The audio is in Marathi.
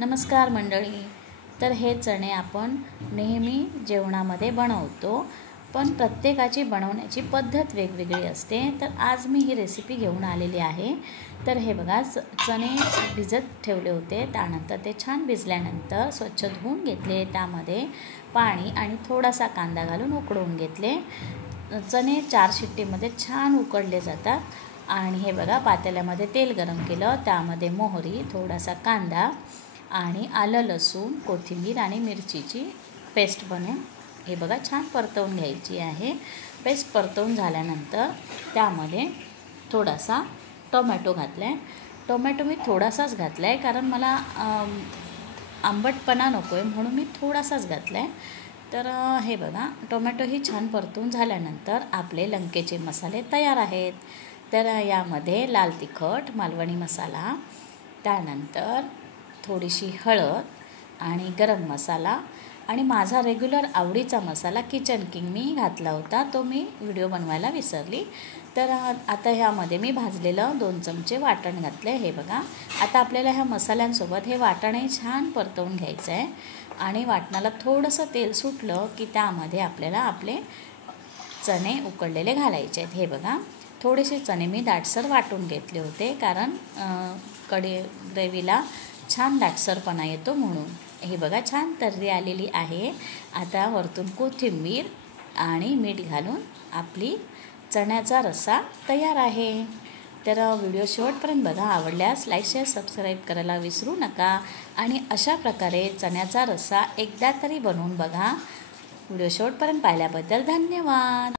नमस्कार मंडळी. तर हे चणे आपण नेहमी जेवणामध्ये बनवतो, पण प्रत्येकाची बनवण्याची पद्धत वेगवेगळी असते. तर आज मी ही रेसिपी घेऊन आलेली आहे. तर हे बघा, चणे भिजत ठेवले होते. त्यानंतर ते छान भिजल्यानंतर स्वच्छ धुवून घेतले. त्यामध्ये पाणी आणि थोडासा कांदा घालून उकळवून घेतले. चणे 4 शिट्टीमध्ये छान उकडले जातात. आणि हे बघा, पातेल्यामध्ये तेल गरम केलं. त्यामध्ये मोहरी, थोडासा कांदा आणि आलं, लसूण, कोथिंबीर आणि मिरचीची पेस्ट बनवून हे बघा छान परतवून घ्यायची आहे. पेस्ट परतवून झाल्यानंतर त्यामध्ये थोडासा टोमॅटो घातला आहे. टोमॅटो मी थोडासाच घातला आहे, कारण मला आंबटपणा नको आहे म्हणून मी थोडासाच घातला आहे. तर हे बघा, टोमॅटोही छान परतून झाल्यानंतर आपले लंकेचे मसाले तयार आहेत. तर यामध्ये लाल तिखट, मालवणी मसाला, त्यानंतर थोडीशी हळद आणि गरम मसाला आणि माझा रेग्युलर आवडीचा मसाला किचन किंग मी घातला होता, तो मी व्हिडिओ बनवायला विसरली. तर आता ह्यामध्ये मी भाजलेलं 2 चमचे वाटण घातले. हे बघा, आता आपल्याला ह्या मसाल्यांसोबत हे वाटणही छान परतवून घ्यायचं आहे. आणि वाटणाला थोडंसं तेल सुटलं की त्यामध्ये आपल्याला आपले चणे उकडलेले घालायचे आहेत. हे बघा, थोडेसे चणे मी दाटसर वाटून घेतले होते, कारण ग्रेव्हीला छान दाटसरपणा येतो म्हणून. हे बघा, छान तर्री आलेली आहे. आता वरतून कोथिंबीर आणि मीठ घालून आपली चण्याचा रस्सा तयार आहे. तर व्हिडिओ शेवटपर्यंत बघा. आवडल्यास लाईक, शेअर, सबस्क्राईब करायला विसरू नका. आणि अशा प्रकारे चण्याचा रस्सा एकदा तरी बनवून बघा. व्हिडिओ शेवटपर्यंत पाहिल्याबद्दल धन्यवाद.